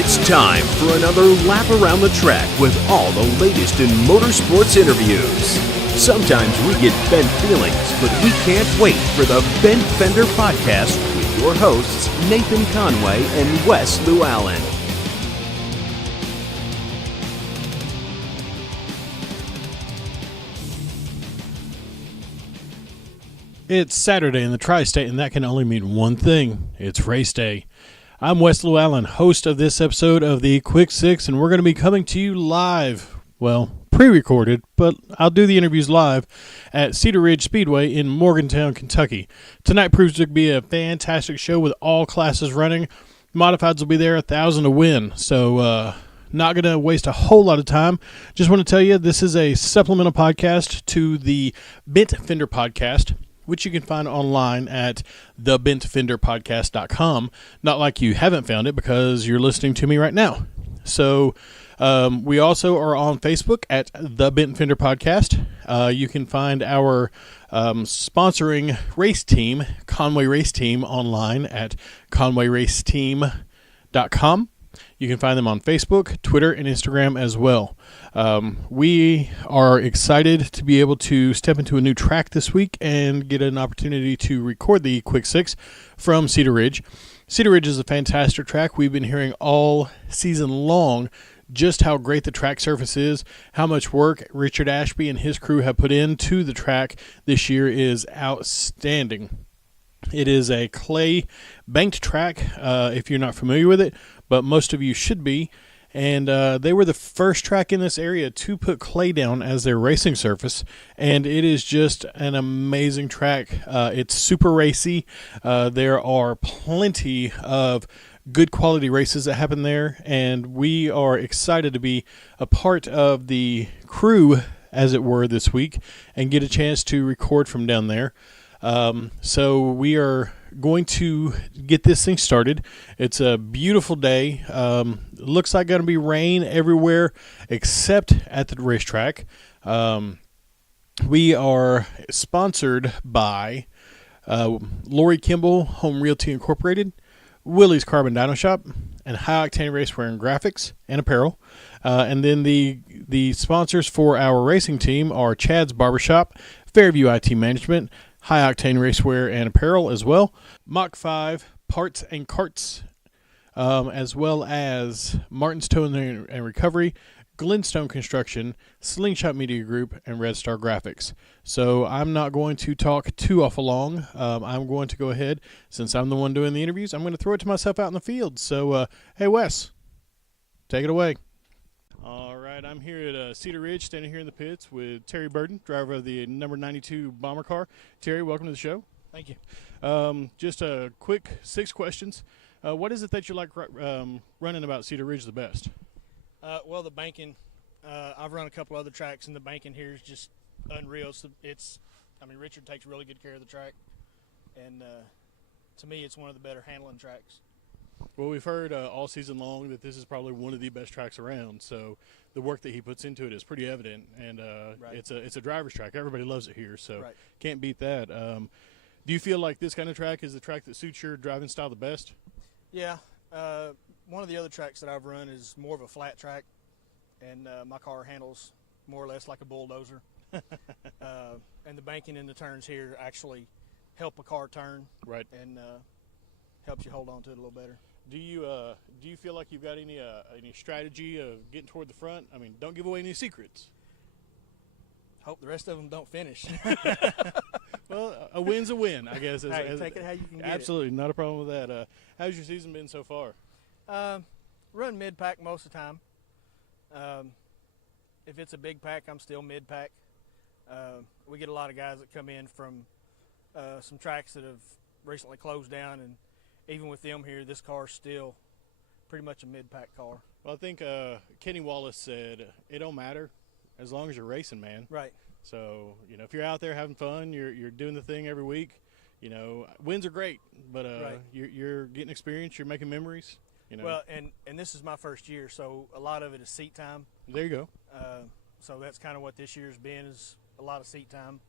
It's time for another lap around the track with all the latest in motorsports interviews. Sometimes we get bent feelings, but we can't wait for the Bent Fender Podcast with your hosts, Nathan Conway and Wes Llewellyn. It's Saturday in the Tri-State, and that can only mean one thing. It's race day. I'm Wes Llewellyn, host of this episode of the Quick Six, and we're going to be coming to you live, well, pre-recorded, but I'll do the interviews live at Cedar Ridge Speedway in Morgantown, Kentucky. Tonight proves to be a fantastic show with all classes running. Modifieds will be there, 1,000 to win, so not going to waste a whole lot of time. Just want to tell you this is a supplemental podcast to the Bent Fender Podcast, which you can find online at thebentfenderpodcast.com. Not like you haven't found it because you're listening to me right now. So we also are on Facebook at The Bent Fender Podcast. You can find our sponsoring race team, Conway Race Team, online at conwayraceteam.com. You can find them on Facebook, Twitter, and Instagram as well. We are excited to be able to step into a new track this week and get an opportunity to record the Quick Six from Cedar Ridge. Cedar Ridge is a fantastic track. We've been hearing all season long just how great the track surface is, how much work Richard Ashby and his crew have put into the track this year is outstanding. It is a clay banked track, if you're not familiar with it, but most of you should be. And they were the first track in this area to put clay down as their racing surface, and it is just an amazing track. It's super racy. There are plenty of good quality races that happen there, and we are excited to be a part of the crew, as it were, this week and get a chance to record from down there. So we are going to get this thing started. It's a beautiful day. Looks like going to be rain everywhere except at the racetrack. We are sponsored by Lori Kimball Home Realty Incorporated, Willie's Carbon Dyno Shop, and High Octane Racewear and Graphics and Apparel. And then the sponsors for our racing team are Chad's Barbershop, Fairview IT Management, High Octane Racewear and Apparel as well, Mach 5 Parts and Carts, as well as Martin's Towing and Recovery, Glenstone Construction, Slingshot Media Group, and Red Star Graphics. So I'm not going to talk too awful long. I'm going to go ahead, since I'm the one doing the interviews, I'm going to throw it to myself out in the field. So, hey, Wes, take it away. All right, I'm here at Cedar Ridge, standing here in the pits with Terry Burden, driver of the number 92 bomber car. Terry, welcome to the show. Thank you. Just a quick 6 questions. What is it that you like running about Cedar Ridge the best? Well, the banking. I've run a couple other tracks, and the banking here is just unreal. Richard takes really good care of the track, and to me, it's one of the better handling tracks. Well, we've heard all season long that this is probably one of the best tracks around, so the work that he puts into it is pretty evident, and right. It's a driver's track. Everybody loves it here, so right. Can't beat that. Do you feel like this kind of track is the track that suits your driving style the best? Yeah. One of the other tracks that I've run is more of a flat track, and my car handles more or less like a bulldozer. And the banking in the turns here actually help a car turn, right, and helps you hold on to it a little better. Do you feel like you've got any strategy of getting toward the front? I mean, don't give away any secrets. Hope the rest of them don't finish. Well, a win's a win, I guess. Take it how you can get absolutely, not a problem with that. How's your season been so far? Run mid-pack most of the time. If it's a big pack, I'm still mid-pack. We get a lot of guys that come in from some tracks that have recently closed down, and even with them here, this car's still pretty much a mid-pack car. Well, I think Kenny Wallace said, it don't matter as long as you're racing, man. Right. So, if you're out there having fun, you're doing the thing every week, wins are great, but right. you're getting experience, you're making memories. Well, and this is my first year, so a lot of it is seat time. There you go. So that's kind of what this year's been, is a lot of seat time,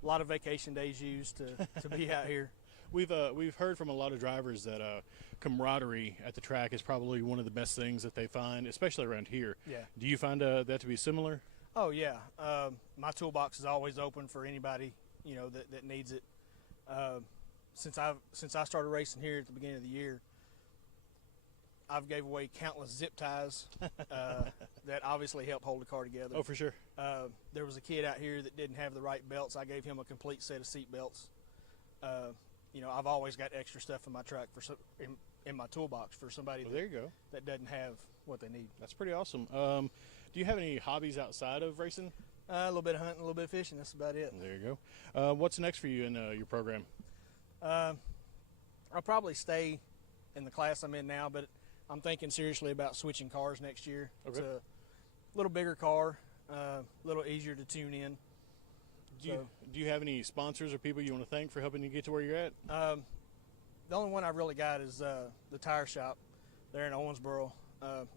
a lot of vacation days used to be out here. We've heard from a lot of drivers that camaraderie at the track is probably one of the best things that they find, especially around here. Yeah. Do you find that to be similar? Oh yeah. My toolbox is always open for anybody that needs it. Since I started racing here at the beginning of the year, I've gave away countless zip ties that obviously help hold the car together. Oh, for sure. There was a kid out here that didn't have the right belts. I gave him a complete set of seat belts. I've always got extra stuff in my truck in my toolbox for somebody there you go. that doesn't have what they need. That's pretty awesome. Do you have any hobbies outside of racing? A little bit of hunting, a little bit of fishing. That's about it. There you go. What's next for you in your program? I'll probably stay in the class I'm in now, but I'm thinking seriously about switching cars next year. Okay. It's a little bigger car, a little easier to tune in. Do you have any sponsors or people you want to thank for helping you get to where you're at? The only one I've really got is the tire shop there in Owensboro.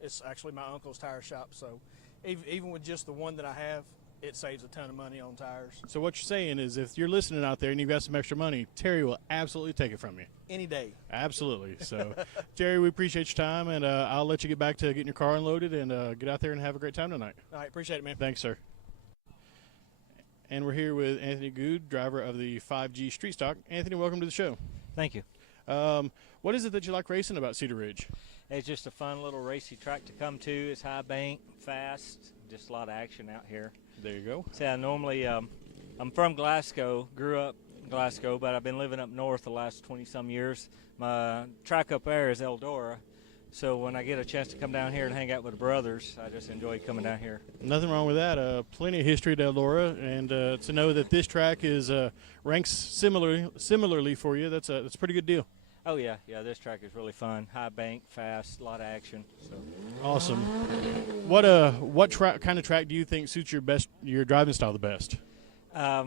It's actually my uncle's tire shop, so even with just the one that I have, it saves a ton of money on tires. So what you're saying is if you're listening out there and you've got some extra money, Terry will absolutely take it from you. Any day. Absolutely. So, Terry, we appreciate your time, and I'll let you get back to getting your car unloaded and get out there and have a great time tonight. All right, appreciate it, man. Thanks, sir. And we're here with Anthony Goode, driver of the 5G Street Stock. Anthony, welcome to the show. Thank you. What is it that you like racing about Cedar Ridge? It's just a fun little racy track to come to. It's high bank, fast, just a lot of action out here. There you go. So normally, I'm from Glasgow, grew up in Glasgow, but I've been living up north the last 20-some years. My track up there is Eldora, so when I get a chance to come down here and hang out with the brothers, I just enjoy coming down here. Nothing wrong with that. Plenty of history at Eldora, and to know that this track is ranks similarly for you, that's a pretty good deal. Oh yeah, this track is really fun. High bank, fast, a lot of action. So. Awesome. What kind of track do you think suits your driving style the best? I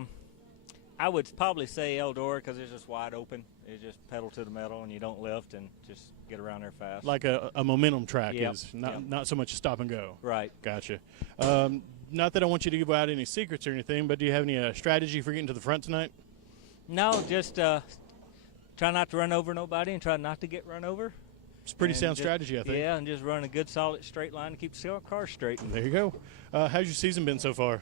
would probably say Eldora because it's just wide open. It's just pedal to the metal and you don't lift and just get around there fast. Like a momentum track Yep. is not so much stop and go. Right. Gotcha. Not that I want you to give out any secrets or anything, but do you have any strategy for getting to the front tonight? No, just try not to run over nobody and try not to get run over. It's a pretty sound strategy, I think. Yeah, and just run a good solid straight line to keep the car straight. There you go. How's your season been so far?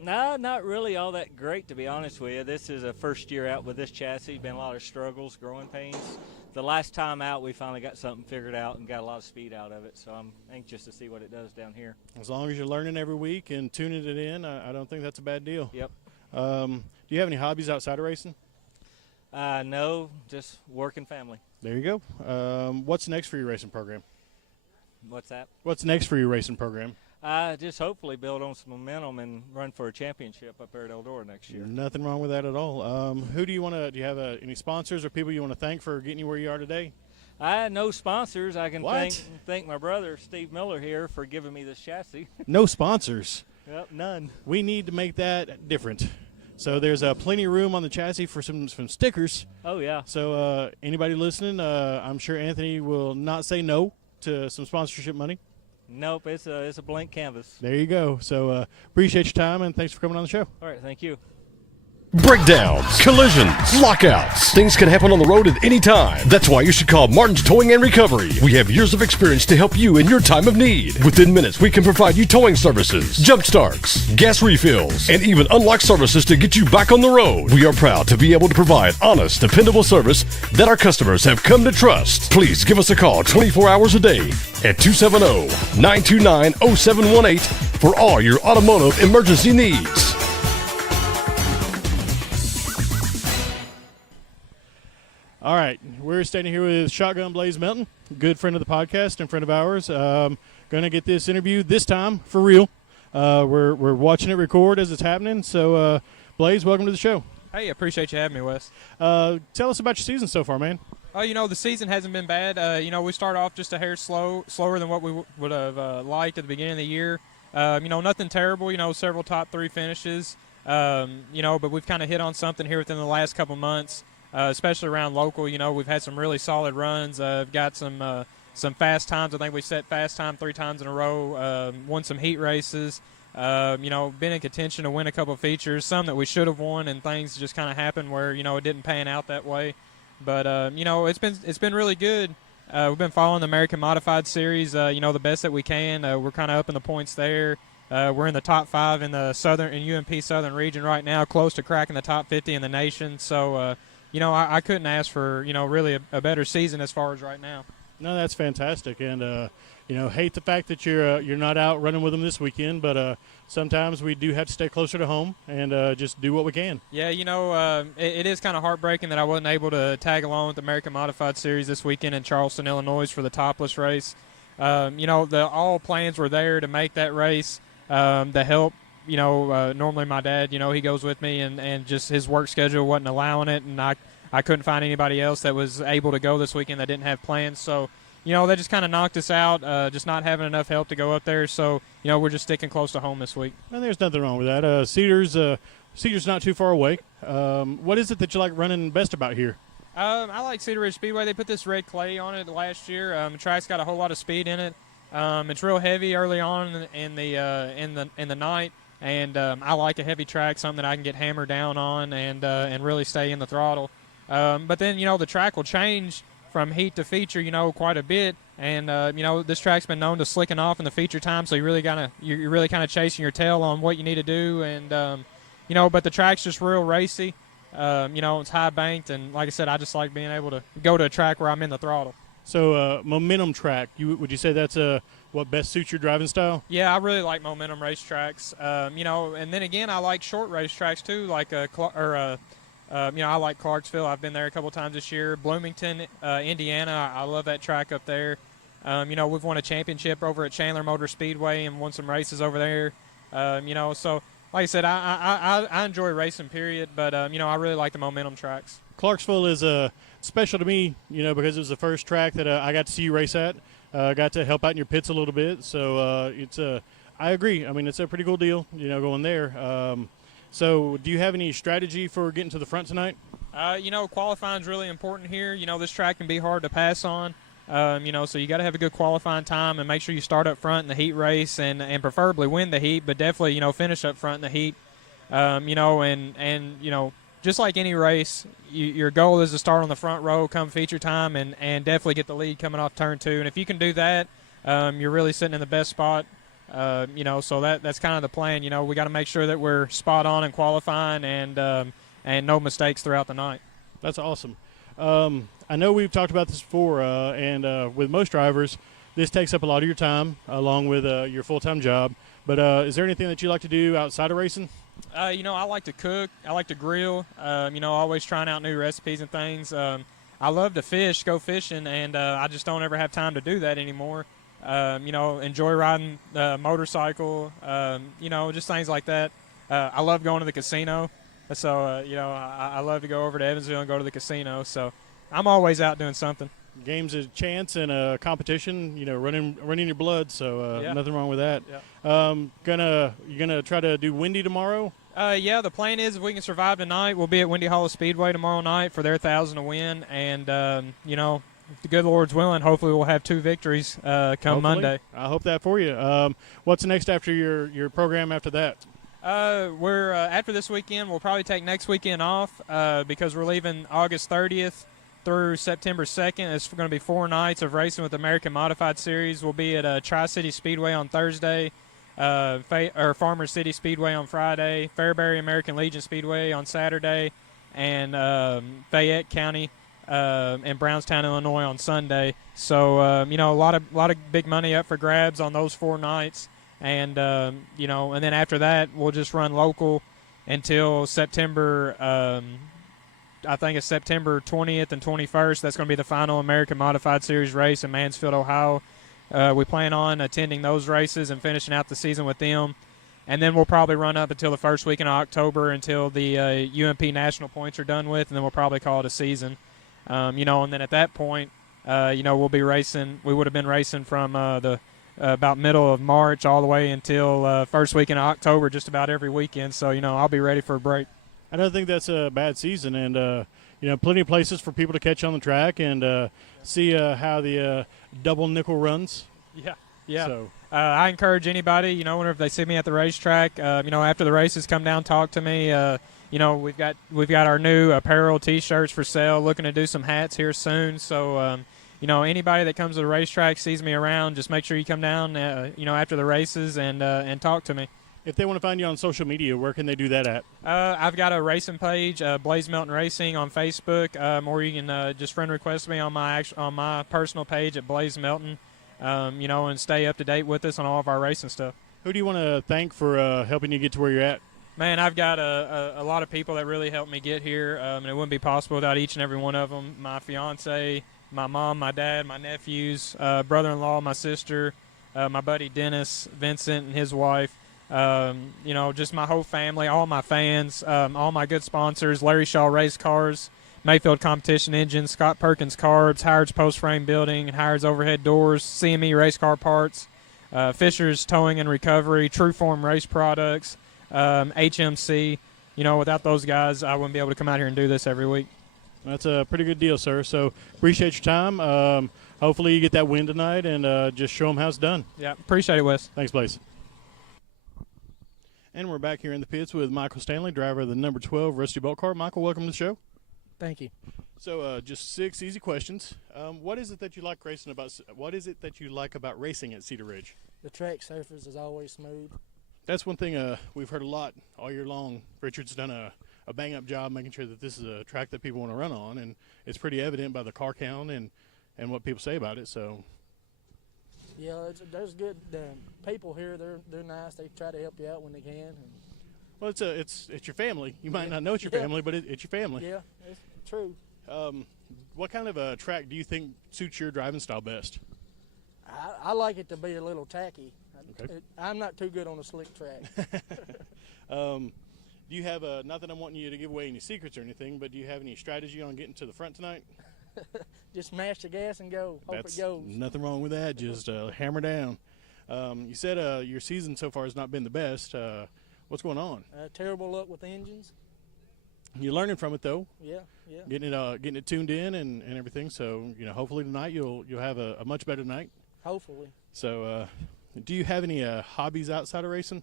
No, not really all that great, to be honest with you. This is a first year out with this chassis. Been a lot of struggles, growing pains. The last time out, we finally got something figured out and got a lot of speed out of it, so I'm anxious to see what it does down here. As long as you're learning every week and tuning it in, I don't think that's a bad deal. Yep. Do you have any hobbies outside of racing? No, just work and family. There you go. What's next for your racing program? What's that? What's next for your racing program? Just hopefully build on some momentum and run for a championship up there at Eldora next year. Nothing wrong with that at all. Who do you want to? Do you have any sponsors or people you want to thank for getting you where you are today? I had no sponsors. I can What? thank my brother Steve Miller here for giving me this chassis. No sponsors. Yep, none. We need to make that different. So there's plenty of room on the chassis for some stickers. Oh yeah. So anybody listening, I'm sure Anthony will not say no to some sponsorship money. Nope, it's a blank canvas. There you go. So appreciate your time and thanks for coming on the show. All right, thank you. Breakdowns, collisions, lockouts. Things can happen on the road at any time. That's why you should call Martin's Towing and Recovery. We have years of experience to help you in your time of need. Within minutes, we can provide you towing services, jump starts, gas refills, and even unlock services to get you back on the road. We are proud to be able to provide honest, dependable service that our customers have come to trust. Please give us a call 24 hours a day at 270-929-0718 for all your automotive emergency needs. All right, we're standing here with Shotgun Blaze Melton, good friend of the podcast and friend of ours. Going to get this interview this time for real. We're watching it record as it's happening. So, Blaze, welcome to the show. Hey, appreciate you having me, Wes. Tell us about your season so far, man. The season hasn't been bad. We started off just a hair slower than what we would have liked at the beginning of the year. Nothing terrible. Several top 3 finishes. But we've kind of hit on something here within the last couple months. Especially around local, we've had some really solid runs. Got some fast times. I think we set fast time 3 times in a row. Won some heat races. Been in contention to win a couple of features. Some that we should have won, and things just kind of happened where it didn't pan out that way. But it's been really good. We've been following the American Modified Series, the best that we can. We're kind of up in the points there. We're in the top 5 in the UMP Southern region right now, close to cracking the top 50 in the nation. So, I couldn't ask for, really a better season as far as right now. No, that's fantastic, and hate the fact that you're not out running with them this weekend, but sometimes we do have to stay closer to home and just do what we can. Yeah, it is kind of heartbreaking that I wasn't able to tag along with the American Modified Series this weekend in Charleston, Illinois for the topless race. All plans were there to make that race, to help. Normally my dad, he goes with me, and just his work schedule wasn't allowing it, and I couldn't find anybody else that was able to go this weekend that didn't have plans. So, that just kind of knocked us out, just not having enough help to go up there. So, we're just sticking close to home this week. And there's nothing wrong with that. Cedar's not too far away. What is it that you like running best about here? I like Cedar Ridge Speedway. They put this red clay on it last year. The track's got a whole lot of speed in it. It's real heavy early on in the night. And I like a heavy track, something that I can get hammered down on and really stay in the throttle. But then, the track will change from heat to feature, quite a bit. And, this track's been known to slicking off in the feature time, so you're really kind of chasing your tail on what you need to do. And, but the track's just real racy. It's high banked. And like I said, I just like being able to go to a track where I'm in the throttle. So momentum track, would you say that's what best suits your driving style? Yeah, I really like momentum racetracks. And then again, I like short racetracks too, like I like Clarksville. I've been there a couple times this year. Bloomington, Indiana, I love that track up there. We've won a championship over at Chandler Motor Speedway and won some races over there. So like I said, I enjoy racing, period. But I really like the momentum tracks. Clarksville is special to me, because it was the first track that I got to see you race at. Got to help out in your pits a little bit, so I agree. I mean, it's a pretty cool deal, going there. So do you have any strategy for getting to the front tonight? Qualifying is really important here. This track can be hard to pass on. So you got to have a good qualifying time and make sure you start up front in the heat race and preferably win the heat, but definitely, finish up front in the heat. Just like any race, your goal is to start on the front row come feature time and definitely get the lead coming off turn 2. And if you can do that, you're really sitting in the best spot. So that's kind of the plan. We got to make sure that we're spot on in qualifying and no mistakes throughout the night. That's awesome. I know we've talked about this before, and with most drivers, this takes up a lot of your time along with your full-time job. But is there anything that you like to do outside of racing? I like to cook. I like to grill. Always trying out new recipes and things. I love to go fishing, and I just don't ever have time to do that anymore. Enjoy riding motorcycle, just things like that. I love going to the casino. So, I love to go over to Evansville and go to the casino. So I'm always out doing something. Game's a chance and a competition, running your blood, so nothing wrong with that. Yeah. You gonna try to do Windy tomorrow? Yeah, the plan is if we can survive tonight, we'll be at Windy Hollow Speedway tomorrow night for their 1,000 to win. And, if the good Lord's willing, hopefully we'll have 2 victories come Monday. I hope that for you. What's next after your program after that? We're after this weekend, we'll probably take next weekend off because we're leaving August 30th through September 2nd. It's going to be 4 nights of racing with the American Modified Series. We'll be at Tri-City Speedway on Thursday, Farmers City Speedway on Friday, Fairbury American Legion Speedway on Saturday, and Fayette County and Brownstown, Illinois on Sunday. So, a lot of big money up for grabs on those 4 nights. And, and then after that, we'll just run local until September, I think it's September 20th and 21st. That's going to be the final American Modified Series race in Mansfield, Ohio. We plan on attending those races and finishing out the season with them. And then we'll probably run up until the first week in October until the UMP national points are done with, and then we'll probably call it a season. And then at that point, we'll be racing. We would have been racing from about middle of March all the way until first week in October, just about every weekend. So, I'll be ready for a break. I don't think that's a bad season, and plenty of places for people to catch on the track and see how the double nickel runs. Yeah. So I encourage anybody, whenever they see me at the racetrack, after the races, come down, talk to me. we've got our new apparel, T-shirts for sale. Looking to do some hats here soon. So, anybody that comes to the racetrack sees me around, just make sure you come down, after the races and talk to me. If they want to find you on social media, where can they do that at? I've got a racing page, Blaze Melton Racing on Facebook, or you can just friend request me on my personal page at Blaze Melton, and stay up to date with us on all of our racing stuff. Who do you want to thank for helping you get to where you're at? Man, I've got a lot of people that really helped me get here, and it wouldn't be possible without each and every one of them. My fiance, my mom, my dad, my nephews, brother-in-law, my sister, my buddy Dennis, Vincent and his wife. Just my whole family, all my fans, all my good sponsors, Larry Shaw Race Cars, Mayfield Competition Engines, Scott Perkins Carbs, Howard's Post Frame Building, Howard's Overhead Doors, CME Race Car Parts, Fisher's Towing and Recovery, Trueform Race Products, HMC. Without those guys, I wouldn't be able to come out here and do this every week. That's a pretty good deal, sir. So appreciate your time. Hopefully you get that win tonight and just show them how it's done. Yeah, appreciate it, Wes. Thanks, Blaze. And we're back here in the pits with Michael Stanley, driver of the number 12 Rusty Bolt Car. Michael, welcome to the show. Thank you. So just 6 easy questions. What is it that you like racing about? What is it that you like about racing at Cedar Ridge? The track surface is always smooth. That's one thing we've heard a lot all year long. Richard's done a bang-up job making sure that this is a track that people want to run on, and it's pretty evident by the car count and what people say about it. So. Yeah, there's good people here. They're nice. They try to help you out when they can. Well, it's your family. You might not know it's your family, but it's your family. Yeah, it's true. What kind of a track do you think suits your driving style best? I like it to be a little tacky. Okay. I'm not too good on a slick track. Do you have not that I'm wanting you to give away any secrets or anything, but do you have any strategy on getting to the front tonight? Just mash the gas and go. Hope it goes. Nothing wrong with that. Just hammer down. You said your season so far has not been the best. What's going on? Terrible luck with engines. You're learning from it though. Yeah. Getting it tuned in and everything. So hopefully tonight you'll have a much better night. Hopefully. So, do you have any hobbies outside of racing?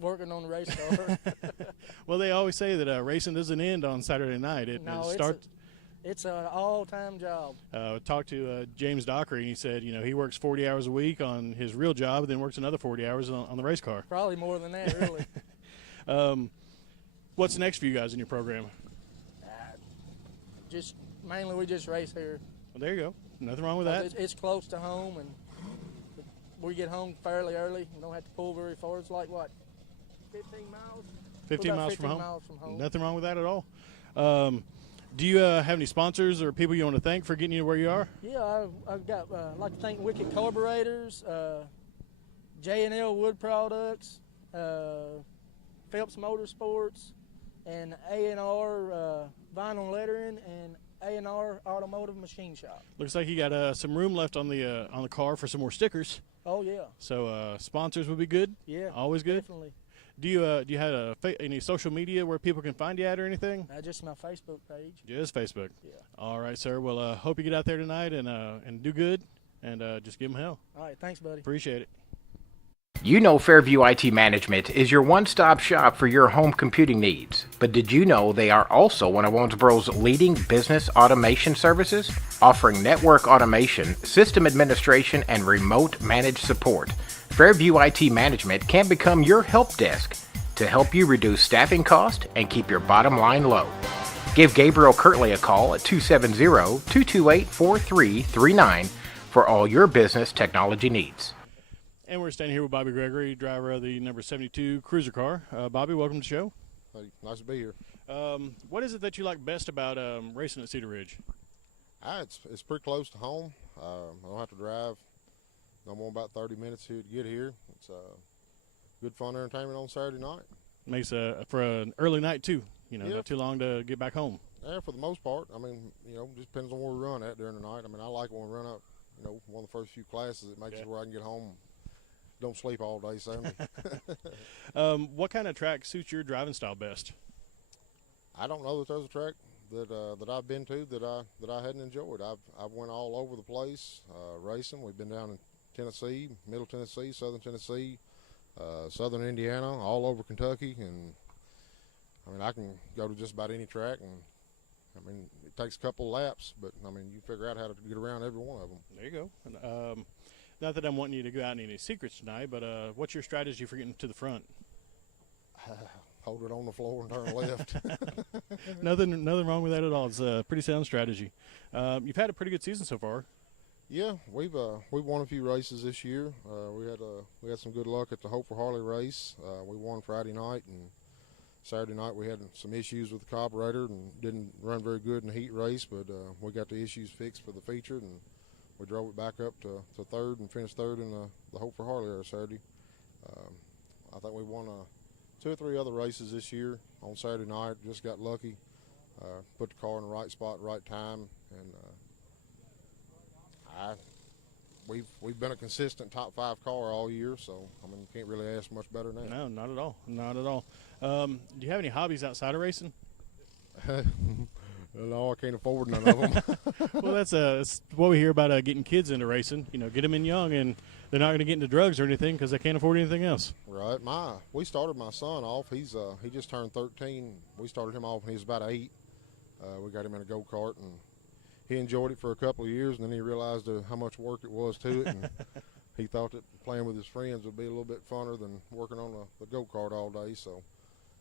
Working on the race car. Well, they always say that racing doesn't end on Saturday night. It starts. It's an all-time job. Talked to James Dockery, and he said, he works 40 hours a week on his real job, and then works another 40 hours on the race car. Probably more than that, really. What's next for you guys in your program? Just mainly we just race here. Well, there you go. Nothing wrong with that. It's close to home, and we get home fairly early. We don't have to pull very far. It's like, 15 miles? 15 miles from home? Miles from home. Nothing wrong with that at all. Do you have any sponsors or people you want to thank for getting you to where you are? Yeah, I've got, I'd like to thank Wicked Carburetors, J&L Wood Products, Phelps Motorsports, and A&R Vinyl Lettering, and A&R Automotive Machine Shop. Looks like you got some room left on the car for some more stickers. Oh, yeah. So sponsors would be good? Yeah. Always good? Definitely. Do you have any social media where people can find you at or anything? Just my Facebook page. Just Facebook. Yeah. All right, sir. Well, hope you get out there tonight and do good, and just give them hell. All right, thanks, buddy. Appreciate it. You know Fairview IT Management is your one-stop shop for your home computing needs. But did you know they are also one of Owensboro's leading business automation services, offering network automation, system administration, and remote managed support? Fairview IT Management can become your help desk to help you reduce staffing costs and keep your bottom line low. Give Gabriel Kirtley a call at 270-228-4339 for all your business technology needs. And we're standing here with Bobby Gregory, driver of the number 72 cruiser car. Bobby, welcome to the show. Hey, nice to be here. What is it that you like best about racing at Cedar Ridge? It's pretty close to home. I don't have to drive no more about 30 minutes here to get here. It's good fun entertainment on Saturday night. Makes for an early night too. Yeah. Not too long to get back home. Yeah, for the most part. I mean, just depends on where we run at during the night. I mean, I like when we run up, one of the first few classes. It makes it where I can get home. Don't sleep all day Sunday. What kind of track suits your driving style best? I don't know that there's a track that I've been to that I hadn't enjoyed. I've went all over the place racing. We've been down in Tennessee, Middle Tennessee, Southern Tennessee, Southern Indiana, all over Kentucky, and I mean, I can go to just about any track, and I mean, it takes a couple laps, but I mean, you figure out how to get around every one of them. There you go. And, not that I'm wanting you to go out in any secrets tonight, but what's your strategy for getting to the front? Hold it on the floor and turn left. Nothing wrong with that at all. It's a pretty sound strategy. You've had a pretty good season so far. Yeah, we've won a few races this year. We had some good luck at the Hope for Harley race. We won Friday night, and Saturday night we had some issues with the carburetor and didn't run very good in the heat race, but we got the issues fixed for the feature, and we drove it back up to third and finished third in the Hope for Harley race Saturday. I think we won 2 or 3 other races this year on Saturday night. Just got lucky, put the car in the right spot, right time, and we've been a consistent top 5 car all year. So I mean, you can't really ask much better than that. No, not at all. Not at all. Do you have any hobbies outside of racing? No, I can't afford none of them. Well, that's what we hear about getting kids into racing. You know, get them in young, and they're not going to get into drugs or anything because they can't afford anything else. Right. We started my son off. He just turned 13. We started him off when he was about 8. We got him in a go-kart, and he enjoyed it for a couple of years, and then he realized how much work it was to it, and he thought that playing with his friends would be a little bit funner than working on the go-kart all day. So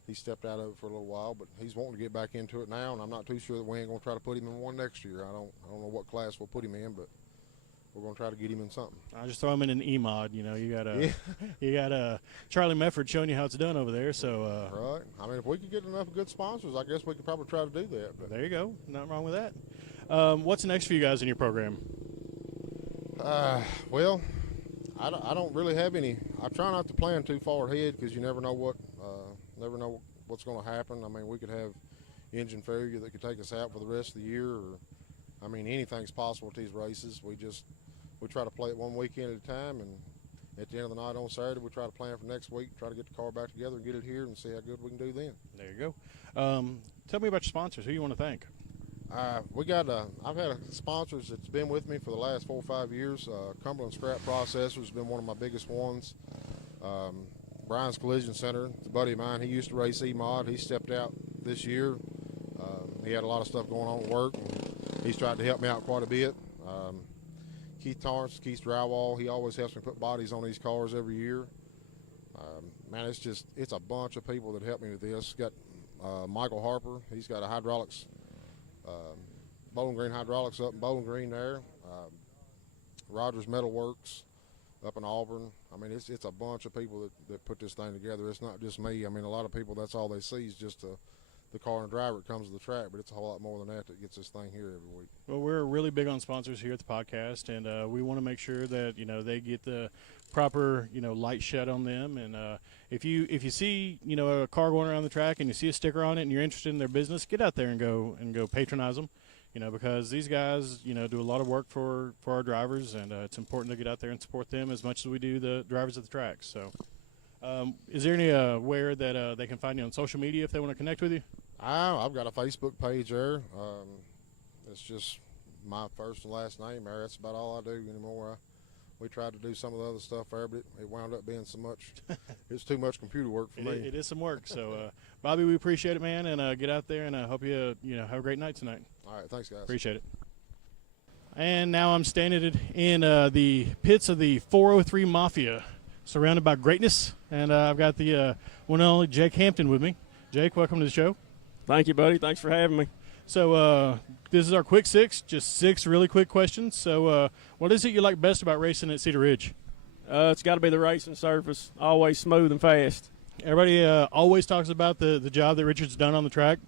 he stepped out of it for a little while, but he's wanting to get back into it now, and I'm not too sure that we ain't going to try to put him in one next year. I don't know what class we'll put him in, but we're going to try to get him in something. I'll just throw him in an E-mod. You know, you got Charlie Mefford showing you how it's done over there. So right. I mean, if we could get enough good sponsors, I guess we could probably try to do that. But there you go. Nothing wrong with that. What's next for you guys in your program? Well, I don't really have any. I try not to plan too far ahead because you never know what's going to happen. I mean, we could have engine failure that could take us out for the rest of the year, or I mean, anything's possible at these races. We try to play it one weekend at a time, and at the end of the night on Saturday, we try to plan for next week, try to get the car back together and get it here and see how good we can do then. There you go. Tell me about your sponsors. Who you want to thank? I've had sponsors that's been with me for the last 4 or 5 years. Cumberland Scrap Processors has been one of my biggest ones. Brian's Collision Center, it's a buddy of mine. He used to race E-Mod. He stepped out this year. He had a lot of stuff going on at work, and he's tried to help me out quite a bit. Keith Torrance, Keith Drywall, he always helps me put bodies on these cars every year. Man, it's a bunch of people that help me with this. Got Michael Harper, he's got a hydraulics, Bowling Green Hydraulics up in Bowling Green there. Rogers Metal Works up in Auburn. I mean, it's a bunch of people that put this thing together. It's not just me. I mean, a lot of people, that's all they see is just the car and the driver that comes to the track, but it's a whole lot more than that gets this thing here every week. Well, we're really big on sponsors here at the podcast, and we want to make sure that, you know, they get the proper, you know, light shed on them. And if you see, you know, a car going around the track and you see a sticker on it and you're interested in their business, get out there and go patronize them. You know, because these guys, you know, do a lot of work for our drivers, and it's important to get out there and support them as much as we do the drivers at the track. So, is there any where that they can find you on social media if they want to connect with you? I've got a Facebook page there. It's just my first and last name there. That's about all I do anymore. We tried to do some of the other stuff there, but it wound up being so much. It's too much computer work for me. It is some work. So, Bobby, we appreciate it, man, and get out there, and I hope you have a great night tonight. All right, thanks, guys. Appreciate it. And now I'm standing in the pits of the 403 Mafia, surrounded by greatness, and I've got the one and only Jake Hampton with me. Jake, welcome to the show. Thank you, buddy. Thanks for having me. So this is our quick 6, just 6 really quick questions. So what is it you like best about racing at Cedar Ridge? It's got to be the racing surface, always smooth and fast. Everybody always talks about the job that Richard's done on the track,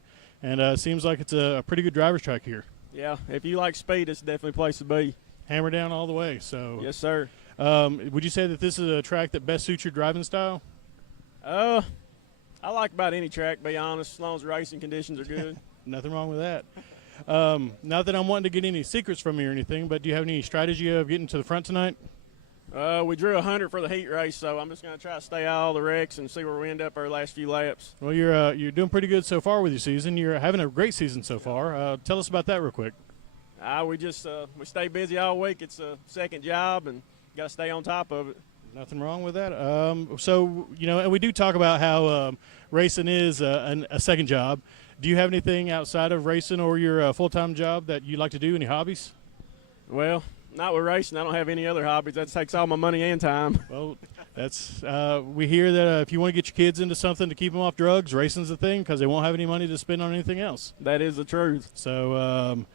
and it seems like it's a pretty good driver's track here. Yeah, if you like speed, it's definitely a place to be. Hammer down all the way. So yes, sir. Would you say that this is a track that best suits your driving style? I like about any track, to be honest, as long as the racing conditions are good. Nothing wrong with that. Not that I'm wanting to get any secrets from you or anything, but do you have any strategy of getting to the front tonight? We drew 100 for the heat race, so I'm just going to try to stay out of all the wrecks and see where we end up our last few laps. Well, you're doing pretty good so far with your season. You're having a great season so far. Tell us about that real quick. We stay busy all week. It's a second job, and got to stay on top of it. Nothing wrong with that. So, and we do talk about how racing is a second job. Do you have anything outside of racing or your full-time job that you like to do? Any hobbies? Well, not with racing. I don't have any other hobbies. That takes all my money and time. Well, that's we hear that if you want to get your kids into something to keep them off drugs, racing's the thing because they won't have any money to spend on anything else. That is the truth. So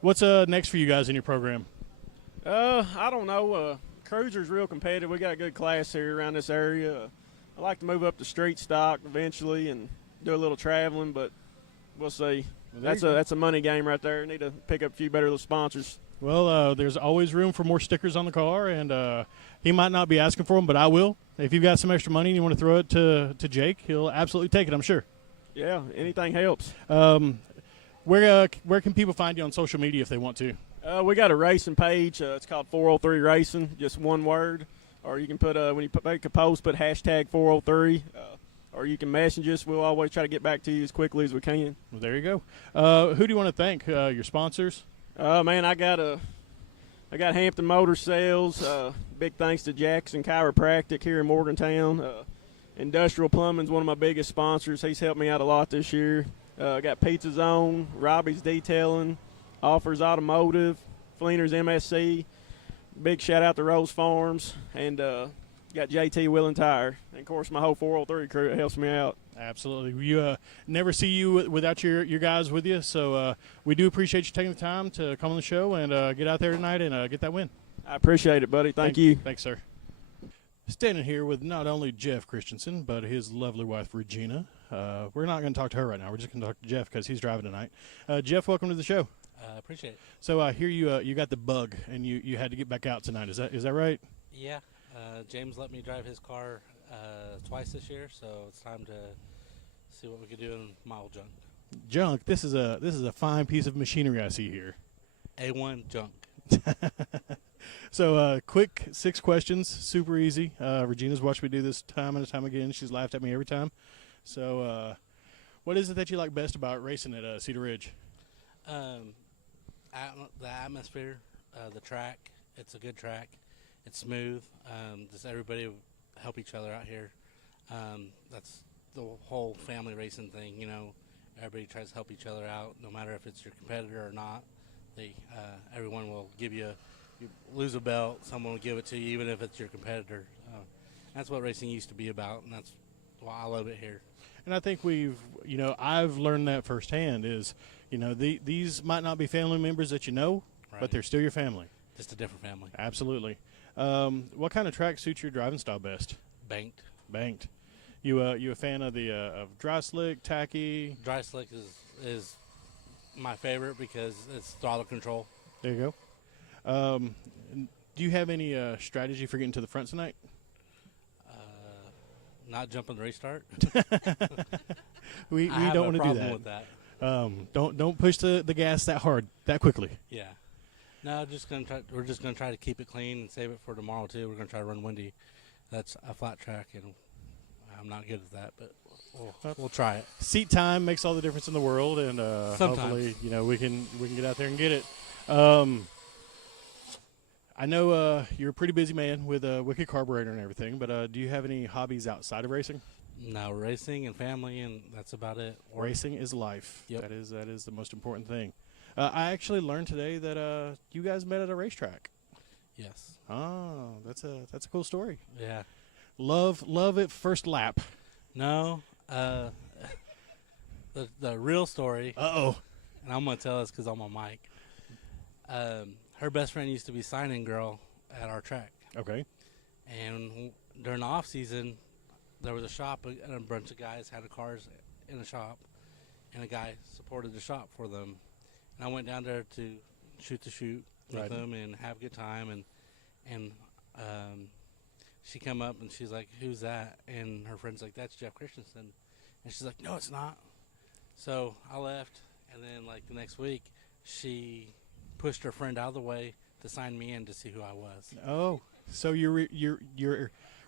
what's next for you guys in your program? I don't know. Cruiser's real competitive. We got a good class here around this area. I like to move up to street stock eventually and do a little traveling, but we'll see. Well, that's a money game right there. Need to pick up a few better little sponsors. Well, there's always room for more stickers on the car, and he might not be asking for them, but I will. If you've got some extra money and you want to throw it to Jake, he'll absolutely take it, I'm sure. Yeah, anything helps. Where can people find you on social media if they want to? We got a racing page. It's called 403 Racing, just one word. Or you can put when you make a post, put hashtag 403. Or you can message us. We'll always try to get back to you as quickly as we can. Well, there you go. Who do you want to thank? Your sponsors? Man, I got Hampton Motor Sales. Big thanks to Jackson Chiropractic here in Morgantown. Industrial Plumbing's one of my biggest sponsors. He's helped me out a lot this year. I got Pizza Zone, Robbie's Detailing, Offers Automotive, Fleener's MSC. Big shout out to Rose Farms, and got JT Wheel and Tire. And, of course, my whole 403 crew that helps me out. Absolutely. We never see you without your guys with you, so we do appreciate you taking the time to come on the show and get out there tonight and get that win. I appreciate it, buddy. Thank you. Thanks, sir. Standing here with not only Jeff Christensen, but his lovely wife, Regina. We're not going to talk to her right now. We're just going to talk to Jeff because he's driving tonight. Jeff, welcome to the show. Appreciate it. So I hear you got the bug, and you had to get back out tonight. Is that right? Yeah. James let me drive his car twice this year, so it's time to see what we could do in my old junk. Junk. This is a fine piece of machinery I see here. A1 junk. So quick 6 questions, super easy. Regina's watched me do this time and time again. She's laughed at me every time. So what is it that you like best about racing at Cedar Ridge? The atmosphere, the track. It's a good track. It's smooth. Just everybody help each other out here. That's the whole family racing thing, you know. Everybody tries to help each other out, no matter if it's your competitor or not. Everyone will give you lose a belt, someone will give it to you, even if it's your competitor. That's what racing used to be about, and that's why I love it here. And I think I've learned that firsthand is, these might not be family members that you know, right, but they're still your family. Just a different family. Absolutely. What kind of track suits your driving style best? Banked. You a fan of the of dry slick, tacky? Dry slick is my favorite because it's throttle control. There you go. Do you have any strategy for getting to the front tonight? Not jumping the restart. we don't want to do that. With that. Don't push the gas that hard that quickly. Yeah. No, we're just gonna try to keep it clean and save it for tomorrow too. We're gonna try to run windy. That's a flat track, and I'm not good at that, but we'll try it. Seat time makes all the difference in the world, and hopefully, we can get out there and get it. I know you're a pretty busy man with a wicked carburetor and everything, but do you have any hobbies outside of racing? No, racing and family, and that's about it. Racing is life. Yep. That is the most important thing. I actually learned today that you guys met at a racetrack. Yes. Oh, that's a cool story. Yeah. Love at first lap. No. The real story. Uh-oh. And I'm going to tell this because I'm on mic. Her best friend used to be signing girl at our track. Okay. And during the off season, there was a shop and a bunch of guys had cars in a shop, and a guy supported the shop for them. And I went down there to shoot the chute with them and have a good time. And she come up and she's like, "Who's that?" And her friend's like, "That's Jeff Christensen." And she's like, "No, it's not." So I left, and then like the next week, she pushed her friend out of the way to sign me in to see who I was. Oh, so your